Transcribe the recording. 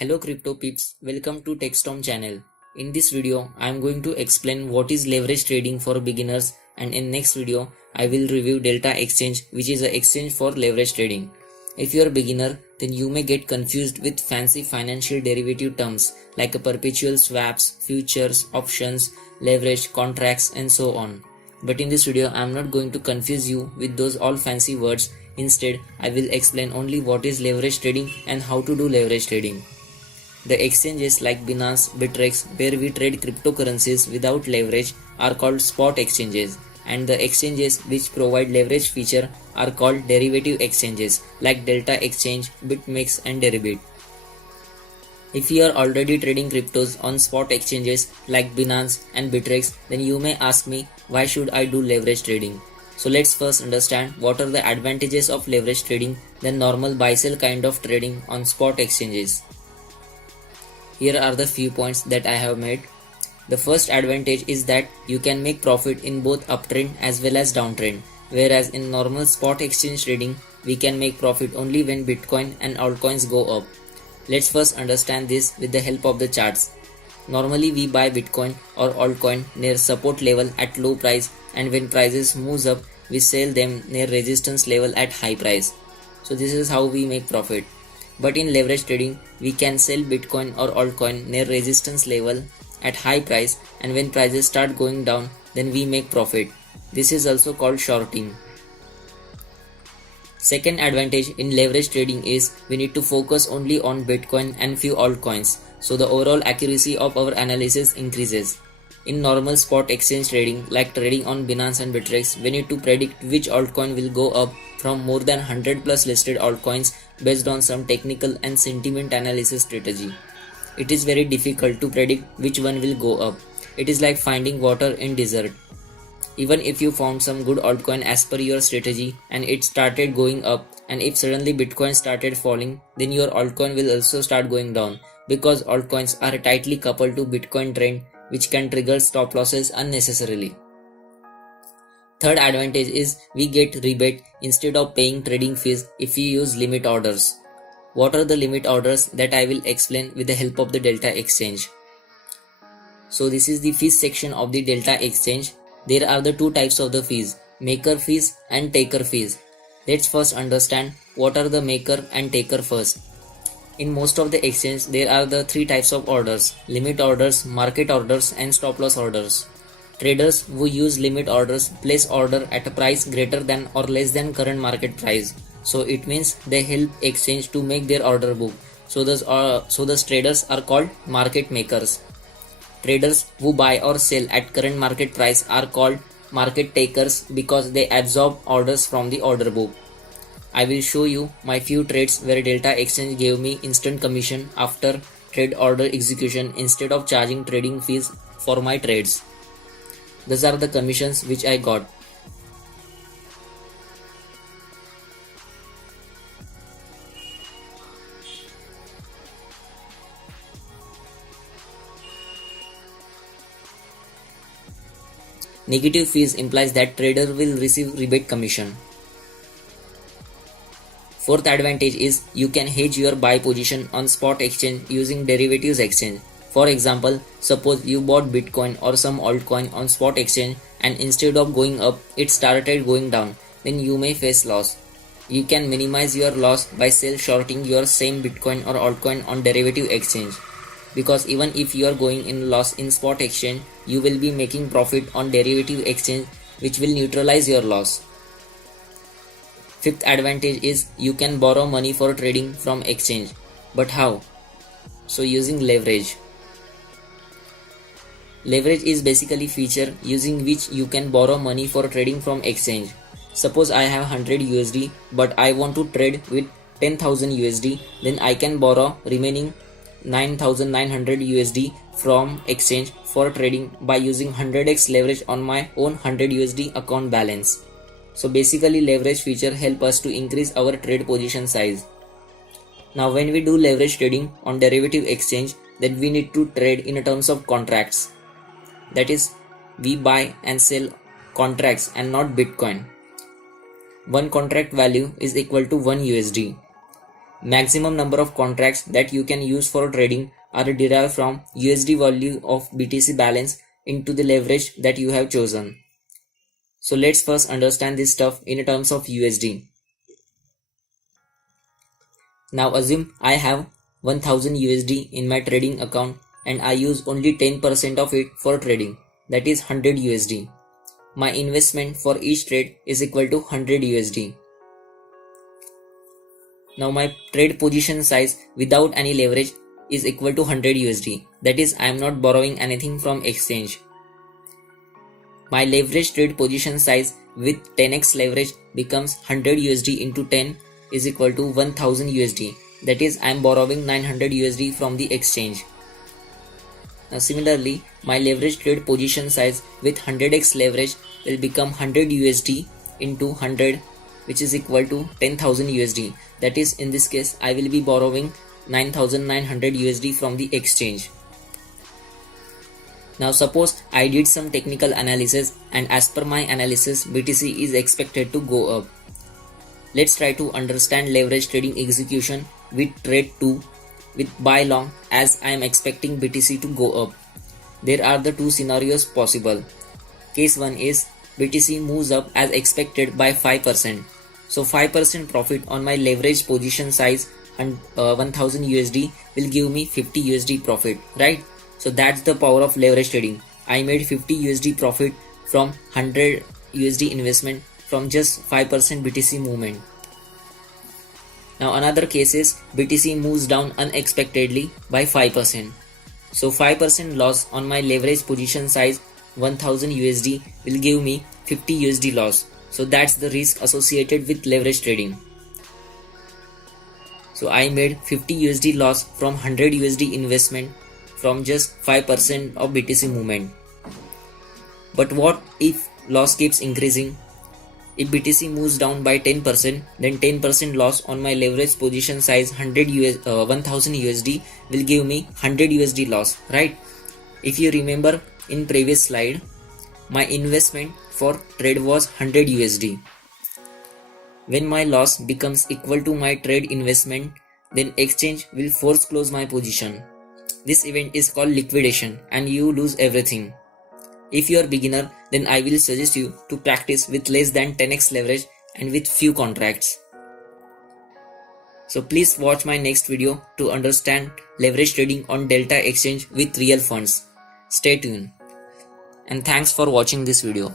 Hello crypto peeps, welcome to TechStorm channel. In this video, I am going to explain what is leverage trading for beginners, and in next video, I will review Delta Exchange, which is an exchange for leverage trading. If you are a beginner, then you may get confused with fancy financial derivative terms like a perpetual swaps, futures, options, leverage, contracts and so on. But in this video, I am not going to confuse you with those all fancy words. Instead, I will explain only what is leverage trading and how to do leverage trading. The exchanges like Binance, Bittrex, where we trade cryptocurrencies without leverage, are called spot exchanges, and the exchanges which provide leverage feature are called derivative exchanges like Delta Exchange, BitMEX and Deribit. If you are already trading cryptos on spot exchanges like Binance and Bittrex, then you may ask me, why should I do leverage trading? So let's first understand what are the advantages of leverage trading than normal buy-sell kind of trading on spot exchanges. Here are the few points that I have made. The first advantage is that you can make profit in both uptrend as well as downtrend, whereas in normal spot exchange trading, we can make profit only when Bitcoin and altcoins go up. Let's first understand this with the help of the charts. Normally we buy Bitcoin or altcoin near support level at low price, and when prices moves up, we sell them near resistance level at high price. So this is how we make profit. But in leverage trading, we can sell Bitcoin or altcoin near resistance level at high price, and when prices start going down, then we make profit. This is also called shorting. Second advantage in leverage trading is we need to focus only on Bitcoin and few altcoins, so the overall accuracy of our analysis increases. In normal spot exchange trading like trading on Binance and Bittrex, we need to predict which altcoin will go up from more than 100 plus listed altcoins based on some technical and sentiment analysis strategy. It is very difficult to predict which one will go up. It is like finding water in desert. Even if you found some good altcoin as per your strategy and it started going up, and if suddenly Bitcoin started falling, then your altcoin will also start going down, because altcoins are tightly coupled to Bitcoin trend, which can trigger stop losses unnecessarily. Third advantage is we get rebate instead of paying trading fees if we use limit orders. What are the limit orders that I will explain with the help of the Delta Exchange. So this is the fees section of the Delta Exchange. There are the two types of the fees, maker fees and taker fees. Let's first understand what are the maker and taker first. In most of the exchange, there are the three types of orders: limit orders, market orders and stop loss orders. Traders who use limit orders place order at a price greater than or less than current market price. So it means they help exchange to make their order book. So those traders are called market makers. Traders who buy or sell at current market price are called market takers because they absorb orders from the order book. I will show you my few trades where Delta Exchange gave me instant commission after trade order execution instead of charging trading fees for my trades. These are the commissions which I got. Negative fees implies that trader will receive rebate commission. Fourth advantage is you can hedge your buy position on spot exchange using derivatives exchange. For example, suppose you bought Bitcoin or some altcoin on spot exchange, and instead of going up, it started going down, then you may face loss. You can minimize your loss by sell shorting your same Bitcoin or altcoin on derivative exchange, because even if you are going in loss in spot exchange, you will be making profit on derivative exchange, which will neutralize your loss. Fifth advantage is you can borrow money for trading from exchange. But how? So using leverage. Leverage is basically feature using which you can borrow money for trading from exchange. Suppose I have 100 USD but I want to trade with 10,000 USD, then I can borrow remaining 9,900 USD from exchange for trading by using 100x leverage on my own 100 USD account balance. So basically leverage feature help us to increase our trade position size. Now when we do leverage trading on derivative exchange, then we need to trade in terms of contracts. That is, we buy and sell contracts and not Bitcoin. One contract value is equal to 1 USD. Maximum number of contracts that you can use for trading are derived from USD value of BTC balance into the leverage that you have chosen. So let's first understand this stuff in terms of USD. Now assume I have 1000 USD in my trading account and I use only 10% of it for trading, that is 100 USD. My investment for each trade is equal to 100 USD. Now my trade position size without any leverage is equal to 100 USD. That is, I am not borrowing anything from exchange. My leverage trade position size with 10x leverage becomes 100 USD into 10 is equal to 1000 USD. That is, I am borrowing 900 USD from the exchange. Now similarly, my leverage trade position size with 100x leverage will become 100 USD into 100, which is equal to 10,000 USD. That is, in this case, I will be borrowing 9,900 USD from the exchange. Now suppose I did some technical analysis and as per my analysis, BTC is expected to go up. Let's try to understand leverage trading execution with trade 2 with buy long, as I am expecting BTC to go up. There are the two scenarios possible. Case 1 is BTC moves up as expected by 5%. So 5% profit on my leverage position size 1000 USD will give me 50 USD profit, right? So that's the power of leverage trading. I made 50 USD profit from 100 USD investment from just 5% BTC movement. Now another case is BTC moves down unexpectedly by 5%. So 5% loss on my leverage position size 1000 USD will give me 50 USD loss. So that's the risk associated with leverage trading. So I made 50 USD loss from 100 USD investment from just 5% of BTC movement. But what if loss keeps increasing? If BTC moves down by 10%, then 10% loss on my leverage position size 1000 USD will give me 100 USD loss, right? If you remember in previous slide, my investment for trade was 100 USD. When my loss becomes equal to my trade investment, then exchange will force close my position. This event is called liquidation and you lose everything. If you are beginner, then I will suggest you to practice with less than 10x leverage and with few contracts. So please watch my next video to understand leverage trading on Delta exchange with real funds. Stay tuned. And thanks for watching this video.